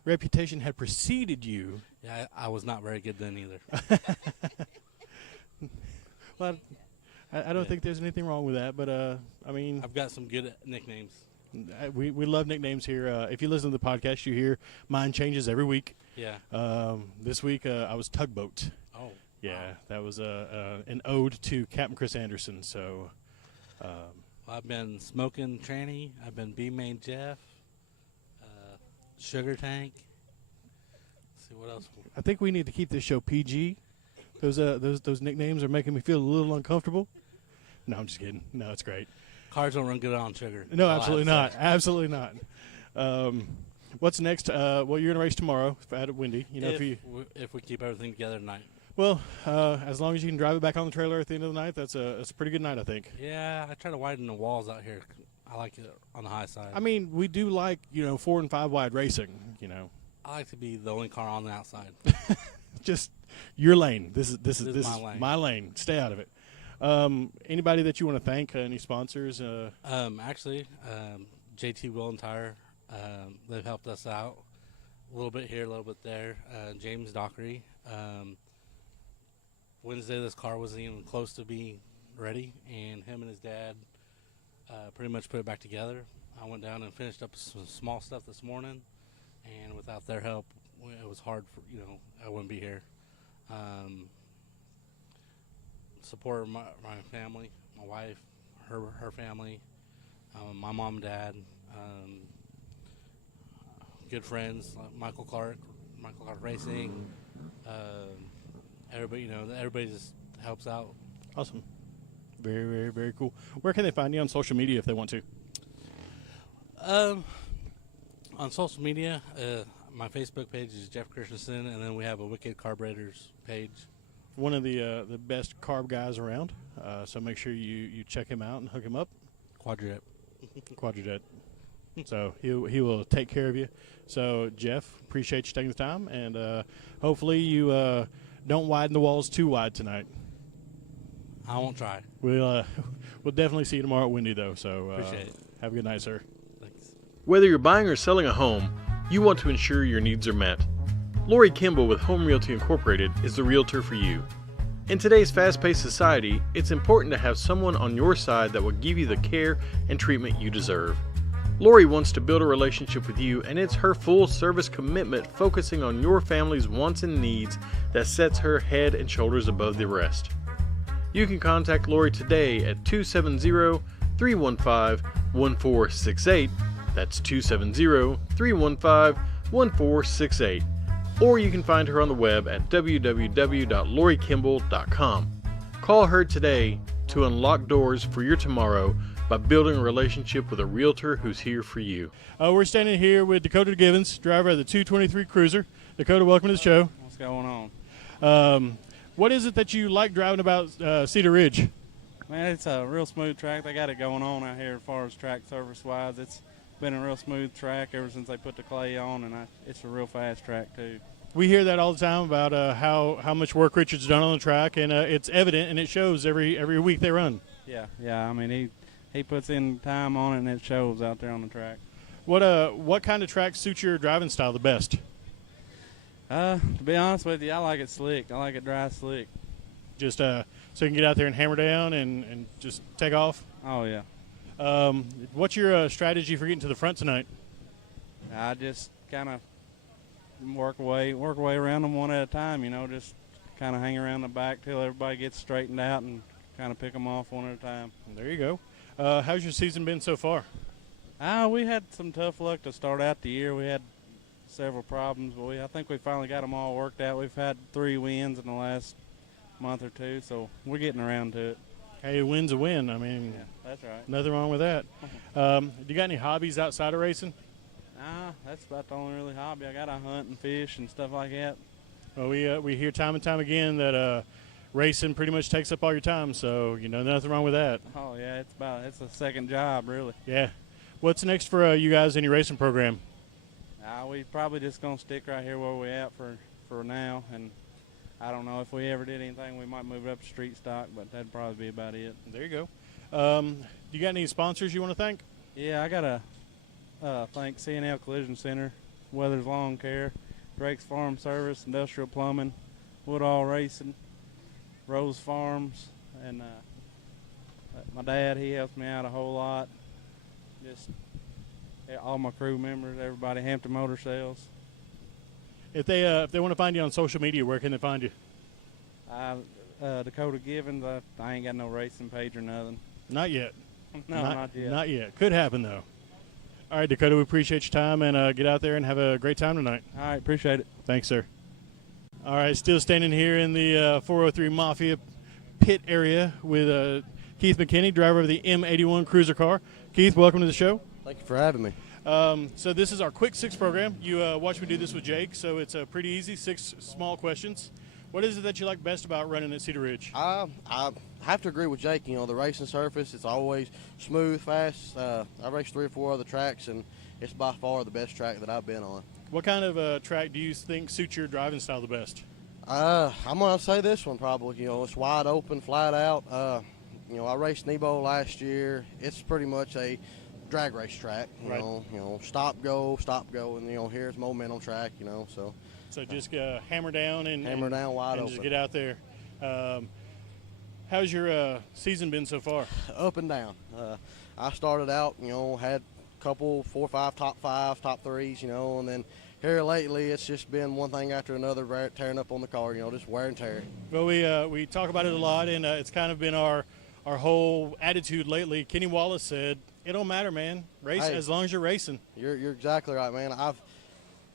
reputation had preceded you. Yeah, I was not very good then either. Well, I don't think there's anything wrong with that, but I mean, I've got some good nicknames. We love nicknames here. If you listen to the podcast, you hear mine changes every week. Yeah. This week I was Tugboat. Oh. Yeah, Wow. that was an ode to Captain Chris Anderson. So I've been Smoking Tranny. I've been B-Main Jeff. Sugar Tank. Let's see what else. I think we need to keep this show PG. Those nicknames are making me feel a little uncomfortable. No, I'm just kidding. No, it's great. Cars don't run good on sugar. No, absolutely not. Absolutely not. What's next? Well, you're gonna race tomorrow at Windy. You know, if we keep everything together tonight. Well, as long as you can drive it back on the trailer at the end of the night, that's a pretty good night, I think. Yeah, I try to widen the walls out here. I like it on the high side. I mean, we do like 4 and 5 wide racing. I like to be the only car on the outside. Just your lane. This is my lane. my lane. Stay out of it. Anybody that you want to thank? Any sponsors? Actually, JT Wheel and Tire. They've helped us out a little bit here, a little bit there. James Dockery. Wednesday, this car wasn't even close to being ready, and him and his dad pretty much put it back together. I went down and finished up some small stuff this morning, and without their help, it was hard for I wouldn't be here. Support my family, my wife, her family, my mom and dad, good friends like Michael Clark Racing. Everybody, everybody just helps out. Awesome. Very, very, very cool. Where can they find you on social media if they want to? On social media, my Facebook page is Jeff Christensen, and then we have a Wicked Carburetors page. One of the best carb guys around. So make sure you check him out and hook him up. Quadrojet. So he will take care of you. So Jeff, appreciate you taking the time, and hopefully you don't widen the walls too wide tonight. I won't try. We'll definitely see you tomorrow at Windy, though. So appreciate it. Have a good night, sir. Thanks. Whether you're buying or selling a home, you want to ensure your needs are met. Lori Kimball with Home Realty Incorporated is the realtor for you. In today's fast-paced society, it's important to have someone on your side that will give you the care and treatment you deserve. Lori wants to build a relationship with you, and it's her full-service commitment focusing on your family's wants and needs that sets her head and shoulders above the rest. You can contact Lori today at 270-315-1468. That's 270-315-1468. Or you can find her on the web at www.lorikimball.com. Call her today to unlock doors for your tomorrow by building a relationship with a realtor who's here for you. We're standing here with Dakota Givens, driver of the 223 Cruiser. Dakota, welcome to the show. What's going on? What is it that you like driving about Cedar Ridge? Man, it's a real smooth track. They got it going on out here as far as track service-wise. It's been a real smooth track ever since they put the clay on, and it's a real fast track, too. We hear that all the time about how much work Richard's done on the track, and it's evident, and it shows every week they run. Yeah. I mean, he puts in time on it, and it shows out there on the track. What kind of track suits your driving style the best? To be honest with you, I like it slick. I like it dry slick. Just so you can get out there and hammer down and just take off? Oh, yeah. What's your strategy for getting to the front tonight? I just kind of work away around them one at a time, just kind of hang around the back till everybody gets straightened out and kind of pick them off one at a time. There you go. How's your season been so far? We had some tough luck to start out the year. We had several problems, but I think we finally got them all worked out. We've had 3 wins in the last month or 2, so we're getting around to it. Hey, a win's a win. I mean, yeah, that's right. Nothing wrong with that. Do you got any hobbies outside of racing? Nah, that's about the only really hobby. I got to hunt and fish and stuff like that. Well, we hear time and time again that racing pretty much takes up all your time, so nothing wrong with that. Oh yeah, it's a second job really. Yeah. What's next for you guys in your racing program? We probably just gonna stick right here where we're at for now, and I don't know if we ever did anything, we might move it up to street stock, but that'd probably be about it. There you go. You got any sponsors you want to thank? Yeah, I gotta thank C&L Collision Center, Weathers Lawn Care, Drake's Farm Service, Industrial Plumbing, Woodall Racing, Rose Farms, and my dad, he helps me out a whole lot. Just all my crew members, everybody, Hampton Motor Sales. If they want to find you on social media, where can they find you? Dakota Givens. I ain't got no racing page or nothing. Not yet. No, not yet. Not yet. Could happen though. All right, Dakota, we appreciate your time, and get out there and have a great time tonight. All right, appreciate it. Thanks, sir. All right, still standing here in the 403 Mafia pit area with Keith McKinney, driver of the M81 cruiser car. Keith, welcome to the show. Thank you for having me. So this is our quick 6 program. You watch me do this with Jake, so it's pretty easy, 6 small questions. What is it that you like best about running at Cedar Ridge? I have to agree with Jake. You know, the racing surface, it's always smooth, fast. I raced 3 or 4 other tracks, and it's by far the best track that I've been on. What kind of track do you think suits your driving style the best? I'm going to say this one probably. You know, it's wide open, flat out. You know, I raced Nebo last year. It's pretty much a drag race track. You know, stop, go, and you know, here's momentum track. You know, so just hammer down wide open. Just get out there. How's your season been so far? Up and down. I started out, you know, had a couple 4 or 5 top 5s, top 3s, you know, and then here lately it's just been one thing after another tearing up on the car, you know, just wear and tear. Well, we talk about it a lot, and it's kind of been our whole attitude lately. Kenny Wallace said, "It don't matter, man. Race as long as you're racing." You're exactly right, man.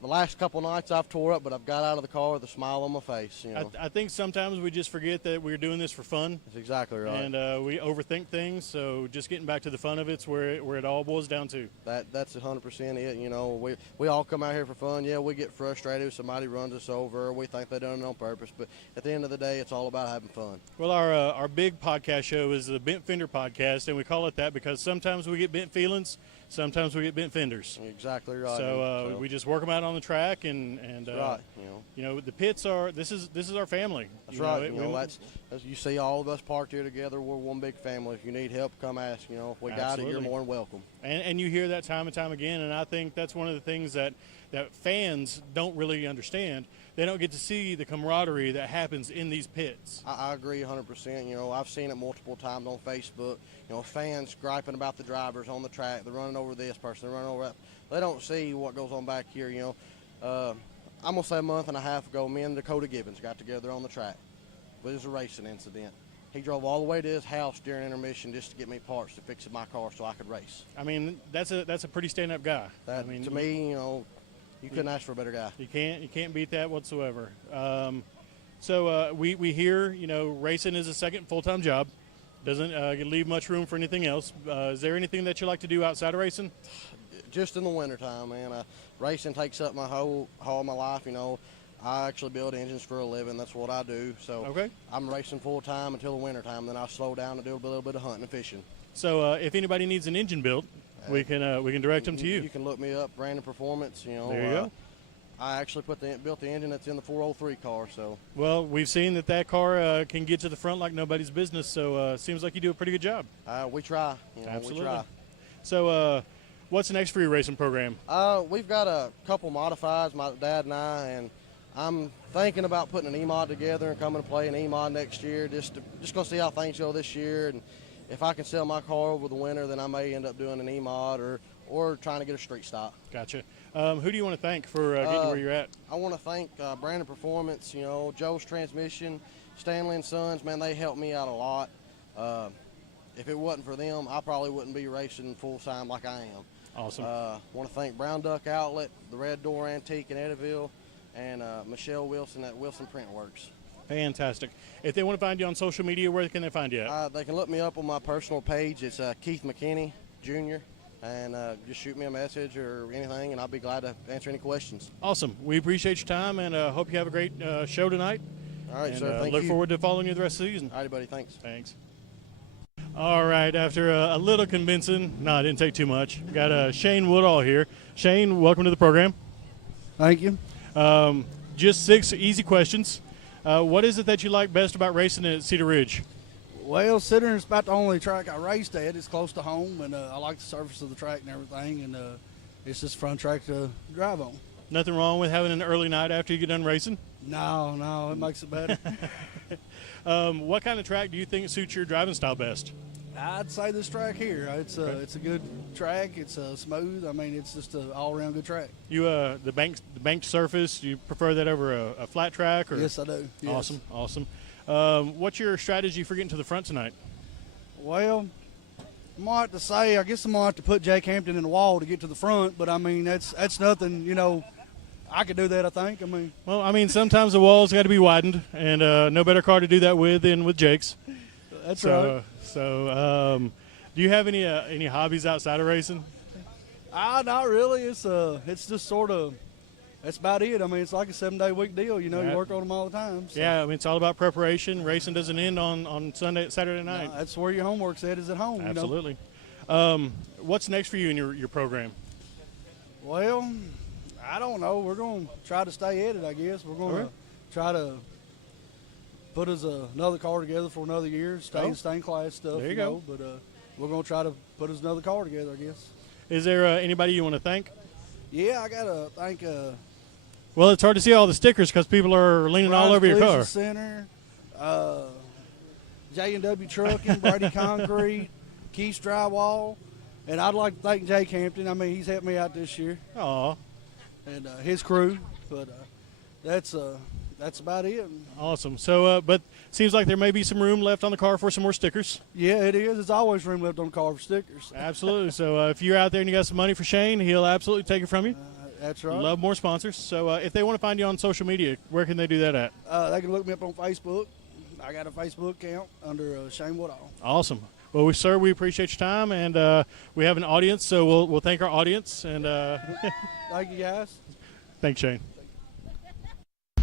The last couple nights I've tore up, but I've got out of the car with a smile on my face. You know, I think sometimes we just forget that we're doing this for fun. That's exactly right. And we overthink things. So just getting back to the fun of it's where it all boils down to. That's 100% it. You know, we all come out here for fun. Yeah, we get frustrated if somebody runs us over. We think they done it on purpose. But at the end of the day, it's all about having fun. Well, our big podcast show is the Bent Fender Podcast, and we call it that because sometimes we get bent feelings. Sometimes we get bent fenders. Exactly right. So we just work them out on the track, and right. You know, the pits are this is our family. That's right. That's you see all of us parked here together. We're one big family. If you need help, come ask. You know, if we got it, you're more than welcome. And you hear that time and time again, and I think that's one of the things that fans don't really understand. They don't get to see the camaraderie that happens in these pits. I agree 100%. You know, I've seen it multiple times on Facebook. You know, fans griping about the drivers on the track. They're running over this person. They're running over that. They don't see what goes on back here, you know. I'm going to say a month and a half ago, me and Dakota Givens got together on the track. It was a racing incident. He drove all the way to his house during intermission just to get me parts to fix my car so I could race. I mean, that's a pretty stand-up guy. To me, you know, you couldn't ask for a better guy. You can't beat that whatsoever. So we hear, you know, racing is a second full-time job. Doesn't leave much room for anything else. Is there anything that you like to do outside of racing? Just in the wintertime, man. Racing takes up my whole of my life, you know. I actually build engines for a living. That's what I do. So okay. I'm racing full-time until the wintertime. Then I slow down and do a little bit of hunting and fishing. So if anybody needs an engine built, we can direct them to you. You can look me up, Brandon Performance. You know, there you go. I actually built the engine that's in the 403 car. So well, we've seen that car can get to the front like nobody's business. So seems like you do a pretty good job. We try. You know, absolutely. We try. So what's next for your racing program? We've got a couple modifieds, my dad and I, and I'm thinking about putting an E-mod together and coming to play an E-mod next year. Just gonna see how things go this year, and if I can sell my car over the winter, then I may end up doing an E-mod or trying to get a street stock. Gotcha. Who do you want to thank for getting where you're at? I want to thank Brandon Performance, you know, Joe's Transmission, Stanley and Sons. Man, they helped me out a lot. If it wasn't for them, I probably wouldn't be racing full time like I am. Awesome. Want to thank Brown Duck Outlet, the Red Door Antique in Eddyville, and Michelle Wilson at Wilson Print Works. Fantastic. If they want to find you on social media, where can they find you at? They can look me up on my personal page. It's Keith McKinney, Jr., and just shoot me a message or anything, and I'll be glad to answer any questions. Awesome. We appreciate your time, and hope you have a great show tonight. All right, and, sir. Thank you. Look forward to following you the rest of the season. All right, buddy. Thanks. Thanks. All right, after a little convincing, no, it didn't take too much. Got Shane Woodall here. Shane, welcome to the program. Thank you. Just 6 easy questions. What is it that you like best about racing at Cedar Ridge? Well, Cedar is about the only track I raced at. It's close to home, and I like the surface of the track and everything, and it's just a fun track to drive on. Nothing wrong with having an early night after you get done racing? No, it makes it better. What kind of track do you think suits your driving style best? I'd say this track here. It's a good track. It's smooth. I mean, it's just an all-around good track. You the banked surface. You prefer that over a flat track? Or? Yes, I do. Yes. Awesome. What's your strategy for getting to the front tonight? Well, I might have to say, I guess I might have to put Jake Hampton in the wall to get to the front. But I mean, that's nothing. You know, I could do that. I think. I mean, sometimes the wall's got to be widened, and no better car to do that with than with Jake's. That's right. So, do you have any hobbies outside of racing? Not really. It's just sort of, that's about it. I mean, it's like a 7-day-week deal. You know, you work on them all the time. So. Yeah, I mean, it's all about preparation. Racing doesn't end on Saturday night. That's where your homework's at, is at home. Absolutely. You know? What's next for you in your program? Well, I don't know. We're going to try to stay at it, I guess. We're going to try to put us another car together for another year, stay in class stuff. There you go. But we're going to try to put us another car together, I guess. Is there anybody you want to thank? Yeah, I got to thank well, it's hard to see all the stickers because people are leaning all over your car. Center, J&W Trucking, Brady Concrete, Keith's Drywall, and I'd like to thank Jake Hampton. I mean, he's helped me out this year. Aw. And his crew, but that's about it. Awesome. So, but seems like there may be some room left on the car for some more stickers. Yeah, it is. There's always room left on the car for stickers. Absolutely. So if you're out there and you got some money for Shane, he'll absolutely take it from you. That's right. Love more sponsors. So if they want to find you on social media, where can they do that at? They can look me up on Facebook. I got a Facebook account under Shane Woodall. Awesome. Well, sir, we appreciate your time, and we have an audience, so we'll thank our audience. And thank you, guys. Thanks, Shane.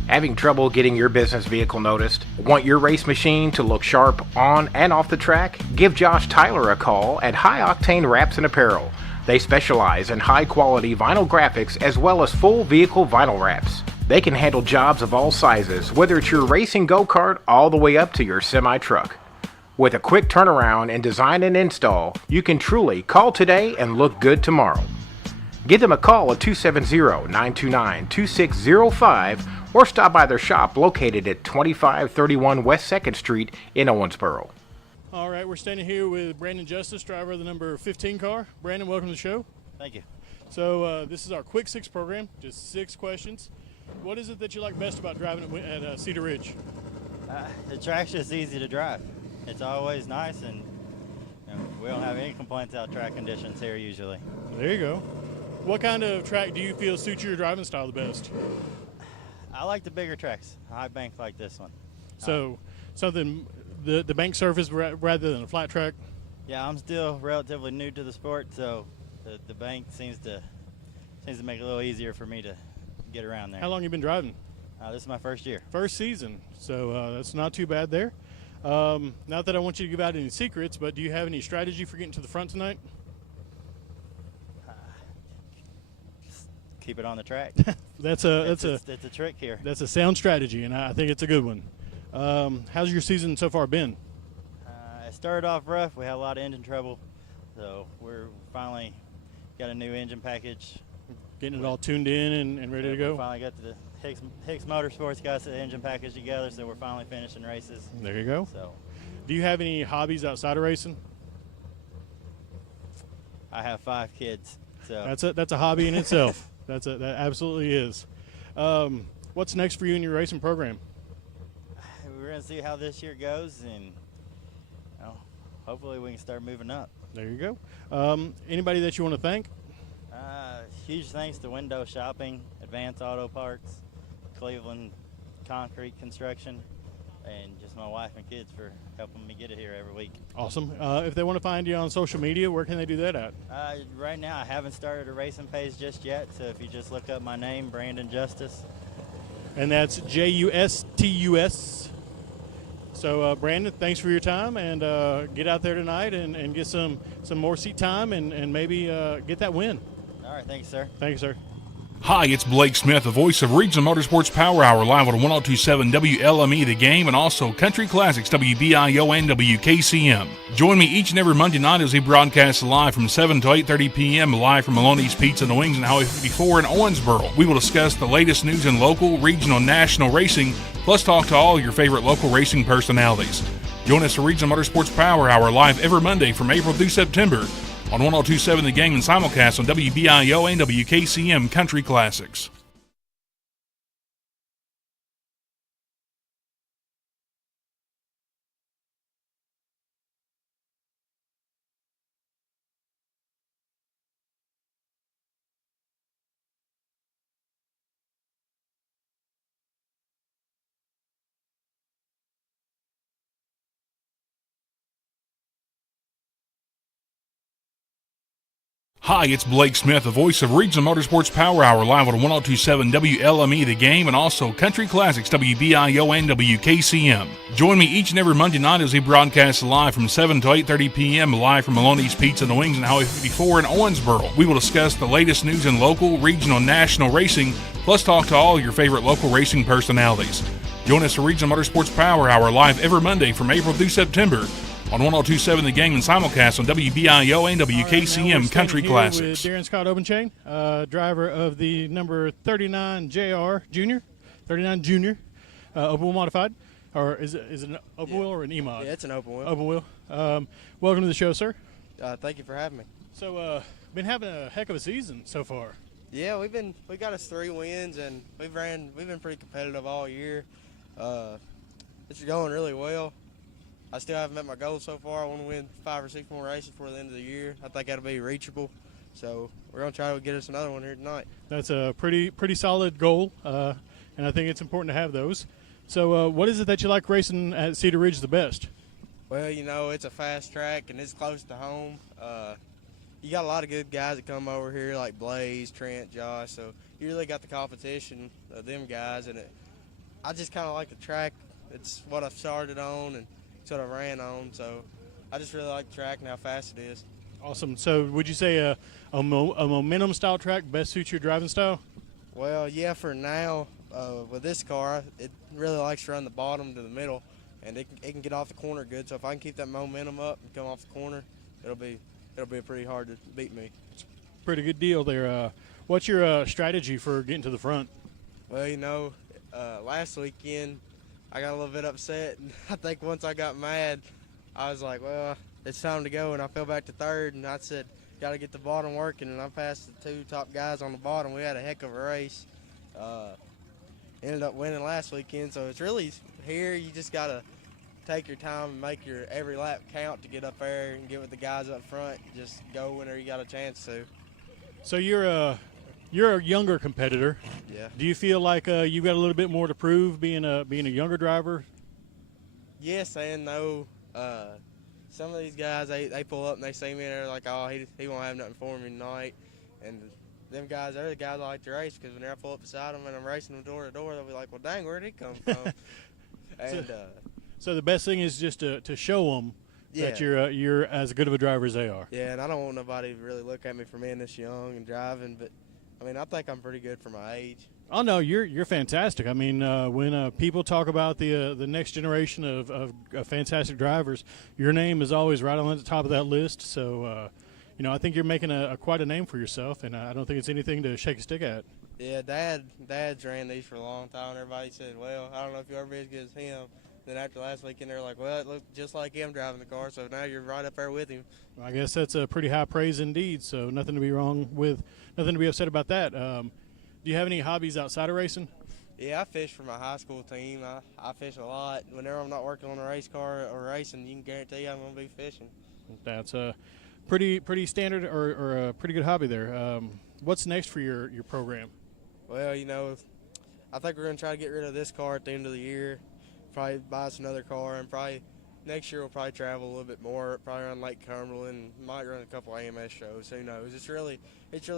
Having trouble getting your business vehicle noticed? Want your race machine to look sharp on and off the track? Give Josh Tyler a call at High Octane Wraps and Apparel. They specialize in high-quality vinyl graphics as well as full vehicle vinyl wraps. They can handle jobs of all sizes, whether it's your racing go-kart all the way up to your semi-truck. With a quick turnaround and design and install, you can truly call today and look good tomorrow. Give them a call at 270-929-2605 or stop by their shop located at 2531 West 2nd Street in Owensboro. All right, we're standing here with Brandon Justus, driver of the number 15 car. Brandon, welcome to the show. Thank you. So this is our Quick Six program, just 6 questions. What is it that you like best about driving at Cedar Ridge? The track's just easy to drive. It's always nice, and we don't have any complaints about track conditions here usually. There you go. What kind of track do you feel suits your driving style the best? I like the bigger tracks, high bank like this one. So something, the bank surface rather than a flat track? Yeah, I'm still relatively new to the sport, so the bank seems to make it a little easier for me to get around there. How long have you been driving? This is my first year. First season, so that's not too bad there. Not that I want you to give out any secrets, but do you have any strategy for getting to the front tonight? Keep it on the track. It's a trick here. That's a sound strategy, and I think it's a good one. How's your season so far been? It started off rough. We had a lot of engine trouble, so we're finally got a new engine package. Getting it all tuned in and ready to go. We finally got the Hicks Motorsports got the engine package together, so we're finally finishing races. There you go. So, do you have any hobbies outside of racing? I have 5 kids. So that's a hobby in itself. That absolutely is. What's next for you in your racing program? We're going to see how this year goes, and hopefully we can start moving up. There you go. Anybody that you want to thank? Huge thanks to Window Shopping, Advance Auto Parts, Cleveland Concrete Construction, and just my wife and kids for helping me get it here every week. Awesome. If they want to find you on social media, where can they do that at? Right now, I haven't started a racing page just yet, so if you just look up my name, Brandon Justus. And that's Justus. So, Brandon, thanks for your time, and get out there tonight and get some more seat time and maybe get that win. All right, thank you, sir. Thank you, sir. Hi, it's Blake Smith, the voice of Regional Motorsports Power Hour, live on 102.7 WLME The Game and also Country Classics WBIO and WKCM. Join me each and every Monday night as we broadcast live from 7 to 8:30 p.m. live from Maloney's Pizza and Wings on Highway 54 in Owensboro. We will discuss the latest news in local, regional, and national racing, plus talk to all your favorite local racing personalities. Join us for Regional Motorsports Power Hour live every Monday from April through September on 102.7 The Game and simulcast on WBIO and WKCM Country Classics. Hi, it's Blake Smith, the voice of Regional Motorsports Power Hour, live on 102.7 WLME The Game and also Country Classics WBIO and WKCM. Join me each and every Monday night as we broadcast live from 7 to 8:30 p.m. live from Maloney's Pizza and Wings on Highway 54 in Owensboro. We will discuss the latest news in local, regional, and national racing, plus talk to all your favorite local racing personalities. Join us for Regional Motorsports Power Hour live every Monday from April through September on 102.7 The Game and simulcast on WBIO and WKCM Country Classics. With Darrin Scott Obenchain, driver of the number 39 JR Junior, 39 Junior, open wheel modified, or is it an open wheel or an E-mod? Yeah, it's an open wheel. Open wheel. Welcome to the show, sir. Thank you for having me. So, been having a heck of a season so far. Yeah, we got us 3 wins, and we've been pretty competitive all year. It's going really well. I still haven't met my goal so far. I want to win 5 or 6 more races before the end of the year. I think that'll be reachable. So we're going to try to get us another one here tonight. That's a pretty solid goal, and I think it's important to have those. So what is it that you like racing at Cedar Ridge the best? Well, you know, it's a fast track, and it's close to home. You got a lot of good guys that come over here, like Blaze, Trent, Josh. So you really got the competition of them guys, and I just kind of like the track. It's what I've started on, and it's what I ran on, so I just really like the track and how fast it is. Awesome. So would you say a momentum style track best suits your driving style? Well, yeah, for now, with this car, it really likes to run the bottom to the middle, and it can get off the corner good. So if I can keep that momentum up and come off the corner, it'll be pretty hard to beat me. Pretty good deal there. What's your strategy for getting to the front? Well, you know, last weekend I got a little bit upset, and I think once I got mad, I was like, well, it's time to go, and I fell back to third, and I said, got to get the bottom working, and I passed the 2 top guys on the bottom. We had a heck of a race. Ended up winning last weekend, so it's really here you just got to take your time and make your every lap count to get up there and get with the guys up front. Just go whenever you got a chance to. So you're a younger competitor. Yeah. Do you feel like you've got a little bit more to prove being a younger driver? Yes and no. Some of these guys, they pull up and they see me and they're like, oh, he won't have nothing for me tonight. And them guys, they're the guys I like to race, because when I pull up beside them and I'm racing them door to door, they'll be like, well, dang, where'd he come from? And so the best thing is just to show them that you're as good of a driver as they are. Yeah, and I don't want nobody to really look at me for being this young and driving, but I mean, I think I'm pretty good for my age. Oh no, you're fantastic. I mean, when people talk about the next generation of fantastic drivers, your name is always right on the top of that list. So, you know, I think you're making quite a name for yourself, and I don't think it's anything to shake a stick at. Yeah, Dad's ran these for a long time. Everybody said, well, I don't know if you'll ever be as good as him. Then after last weekend, they were like, well, it looked just like him driving the car, so now you're right up there with him. I guess that's a pretty high praise indeed, so nothing to be upset about that. Do you have any hobbies outside of racing? Yeah, I fish for my high school team. I fish a lot. Whenever I'm not working on a race car or racing, you can guarantee I'm going to be fishing. That's a pretty standard or a pretty good hobby there. What's next for your program? Well, you know, I think we're going to try to get rid of this car at the end of the year. Probably buy us another car, and probably next year we'll probably travel a little bit more, probably run Lake Cumberland, might run a couple AMS shows, who knows. It's really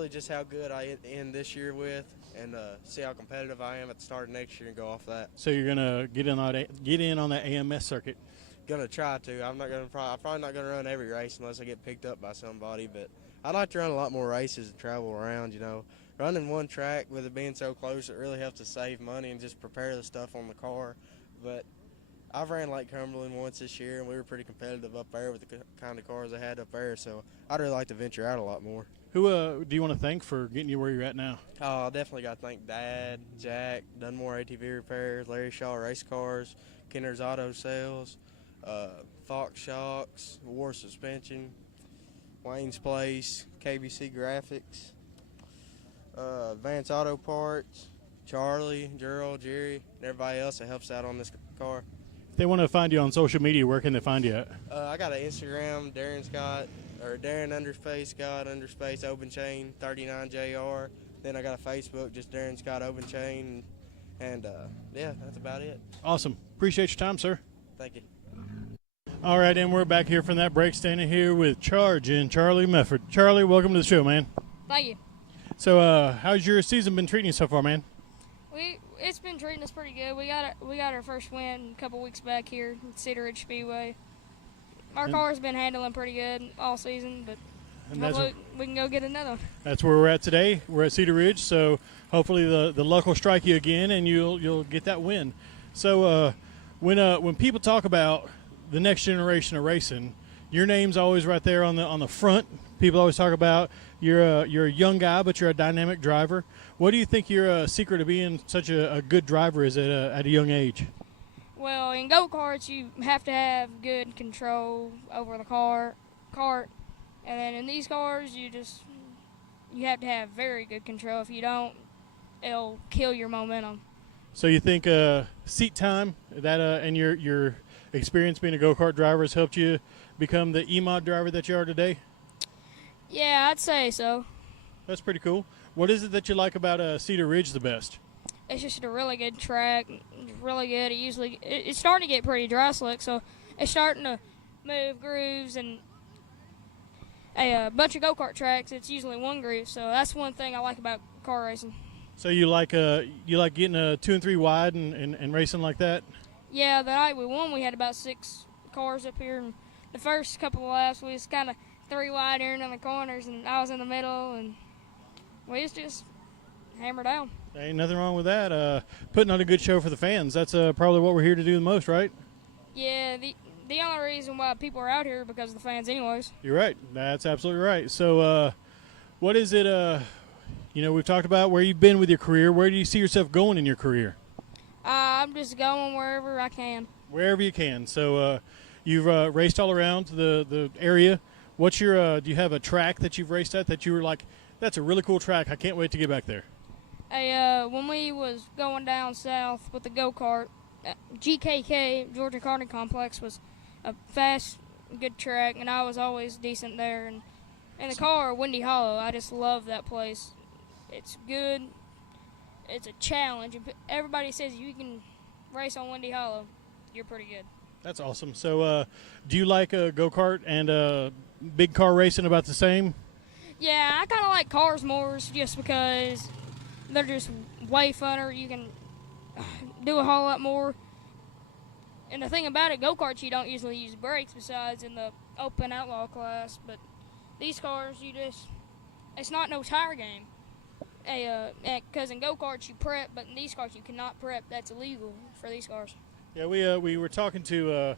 just how good I end this year with, and see how competitive I am at the start of next year and go off that. So you're gonna get in on that AMS circuit? Gonna try to. I'm probably not gonna run every race unless I get picked up by somebody, but I'd like to run a lot more races and travel around, you know. Running one track with it being so close, it really helps to save money and just prepare the stuff on the car. But I've ran Lake Cumberland once this year, and we were pretty competitive up there with the kind of cars I had up there, so I'd really like to venture out a lot more. Who do you want to thank for getting you where you're at now? Oh, I definitely got to thank Dad, Jack, Dunmore ATV Repairs, Larry Shaw Race Cars, Kenner's Auto Sales, Fox Shocks, War Suspension, Wayne's Place, KBC Graphics, Advanced Auto Parts, Charlie, Gerald, Jerry, and everybody else that helps out on this car. If they want to find you on social media, where can they find you at? I got an Instagram, Darrin Scott Obenchain 39JR. Then I got a Facebook, just Darrin Scott Obenchain, and yeah, that's about it. Awesome. Appreciate your time, sir. Thank you. All right, and we're back here from that break, standing here with Charge and Charlie Mefford. Charlie, welcome to the show, man. Thank you. So, how's your season been treating you so far, man? It's been treating us pretty good. We got our first win a couple weeks back here at Cedar Ridge Speedway. Our car's been handling pretty good all season, but hopefully we can go get another one. That's where we're at today. We're at Cedar Ridge, so hopefully the luck will strike you again, and you'll get that win. So when people talk about the next generation of racing, your name's always right there on the front. People always talk about you're a young guy, but you're a dynamic driver. What do you think your secret of being such a good driver is at a young age? Well, in go-karts, you have to have good control over the cart, and then in these cars, you have to have very good control. If you don't, it'll kill your momentum. So you think seat time that and your experience being a go-kart driver has helped you become the E-mod driver that you are today? Yeah, I'd say so. That's pretty cool. What is it that you like about Cedar Ridge the best? It's just a really good track, really good. It's starting to get pretty dry slick, so it's starting to move grooves, and a bunch of go-kart tracks, it's usually one groove, so that's one thing I like about car racing. So you like getting a 2 and 3 wide and racing like that? Yeah, the night we won, we had about 6 cars up here, and the first couple of laps we was kind of 3 wide here in the corners, and I was in the middle, and we was just hammered down. Ain't nothing wrong with that. Putting on a good show for the fans. That's probably what we're here to do the most, right? Yeah, the only reason why people are out here is because of the fans anyways. You're right. That's absolutely right. So what is it, we've talked about where you've been with your career. Where do you see yourself going in your career? I'm just going wherever I can. Wherever you can. So you've raced all around the area. What's your do you have a track that you've raced at that you were like, that's a really cool track, I can't wait to get back there? When we was going down south with the go-kart, GKK, Georgia Karting Complex, was a fast, good track, and I was always decent there. And in the car, Windy Hollow, I just love that place. It's good. It's a challenge. Everybody says you can race on Windy Hollow, you're pretty good. That's awesome. So do you like go-kart and big car racing about the same? Yeah, I kind of like cars more just because they're just way funner. You can do a whole lot more. And the thing about it, go-karts, you don't usually use brakes besides in the open outlaw class. But these cars, it's not no tire game. Because in go-karts you prep, but in these cars you cannot prep. That's illegal for these cars. Yeah, we were talking to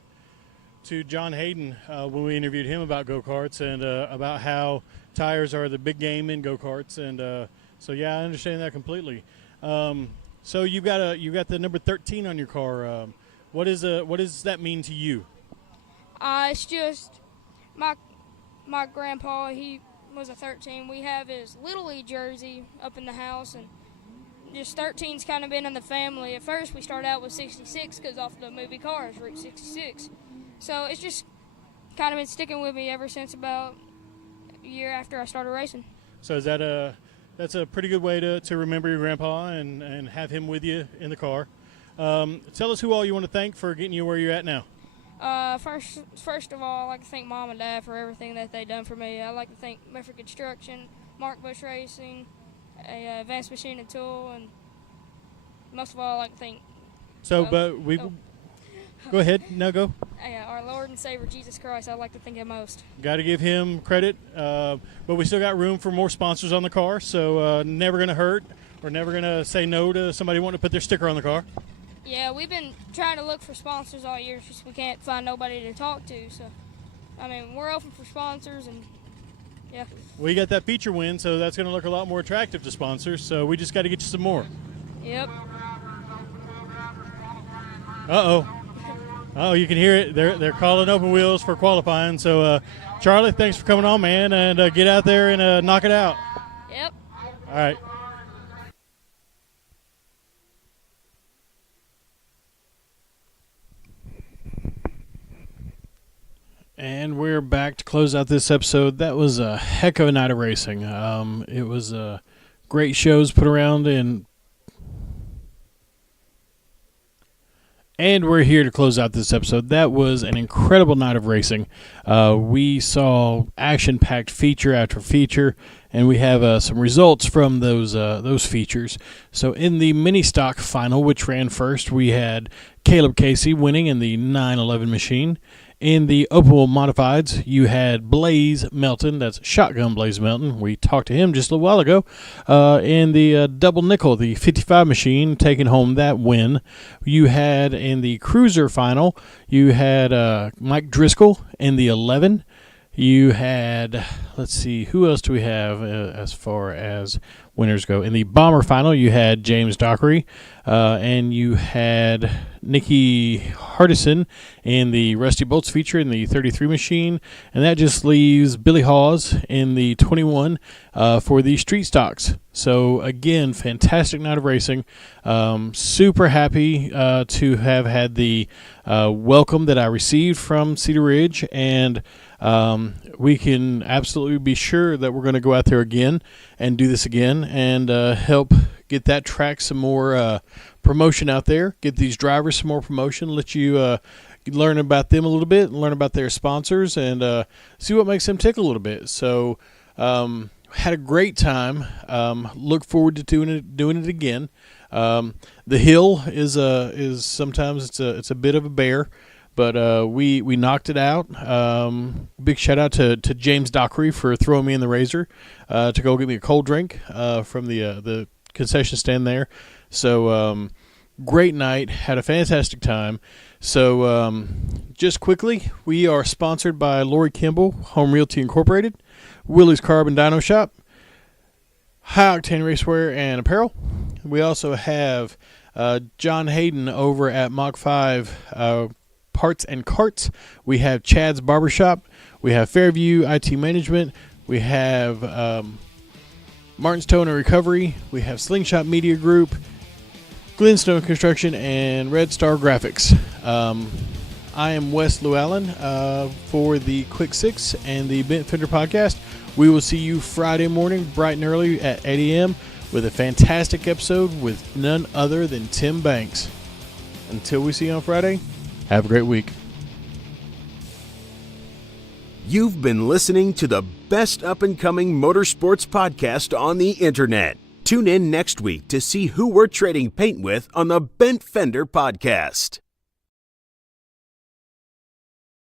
John Hayden when we interviewed him about go-karts and about how tires are the big game in go-karts, and so yeah, I understand that completely. So you got the number 13 on your car. What does that mean to you? It's just my grandpa. He was a 13. We have his Little League jersey up in the house, and just 13's kind of been in the family. At first, we started out with 66 because off the movie Cars, Route 66. So it's just kind of been sticking with me ever since about a year after I started racing. So is that's a pretty good way to remember your grandpa and have him with you in the car. Tell us who all you want to thank for getting you where you're at now. First of all, I'd like to thank Mom and Dad for everything that they've done for me. I'd like to thank Mefford Construction, Mark Bush Racing, Advanced Machine and Tool, and most of all, I'd like to thank... Go ahead. No, go. Our Lord and Savior, Jesus Christ, I'd like to thank him most. Got to give him credit, but we still got room for more sponsors on the car, so never going to hurt or never going to say no to somebody wanting to put their sticker on the car. Yeah, we've been trying to look for sponsors all year, just we can't find nobody to talk to, so, I mean, we're open for sponsors, and, yeah. We got that feature win, so that's going to look a lot more attractive to sponsors, so we just got to get you some more. Yep. Uh-oh. Oh, you can hear it. They're calling open wheels for qualifying. So, Charlie, thanks for coming on, man, and get out there and knock it out. Yep. All right. And we're back to close out this episode. That was a heck of a night of racing. It was great shows put around, and we're here to close out this episode. That was an incredible night of racing. We saw action-packed feature after feature, and we have some results from those features. So in the mini stock final, which ran first, we had Caleb Casey winning in the 911 machine. In the open wheel modifieds, you had Blaze Melton. That's Shotgun Blaze Melton. We talked to him just a little while ago. In the double nickel, the 55 machine, taking home that win. You had in the cruiser final, you had Mike Driscoll in the 11. You had, let's see, who else do we have as far as winners go? In the bomber final, you had James Dockery, and you had Nikki Hardison in the Rusty Bolts feature in the 33 machine, and that just leaves Billy Hawes in the 21 for the street stocks. So, again, fantastic night of racing. Super happy to have had the welcome that I received from Cedar Ridge, and we can absolutely be sure that we're going to go out there again and do this again and help get that track some more promotion out there, get these drivers some more promotion, let you learn about them a little bit, learn about their sponsors, and see what makes them tick a little bit. So had a great time. Look forward to doing it again. The hill is sometimes it's a bit of a bear. But we knocked it out. Big shout out to James Dockery for throwing me in the razor to go get me a cold drink from the concession stand there. So great night. Had a fantastic time. So just quickly, we are sponsored by Lori Kimball, Home Realty Incorporated, Willie's Carb and Dyno Shop, High Octane Racewear and Apparel. We also have John Hayden over at Mach 5 Parts and Carts. We have Chad's Barbershop. We have Fairview IT Management. We have Martin's Towing and Recovery. We have Slingshot Media Group, Glenstone Construction, and Red Star Graphics. I am Wes Llewellyn for the Quick Six and the Bent Fender Podcast. We will see you Friday morning, bright and early at 8 a.m. with a fantastic episode with none other than Tim Banks. Until we see you on Friday, have a great week. You've been listening to the best up-and-coming motorsports podcast on the internet. Tune in next week to see who we're trading paint with on the Bent Fender Podcast.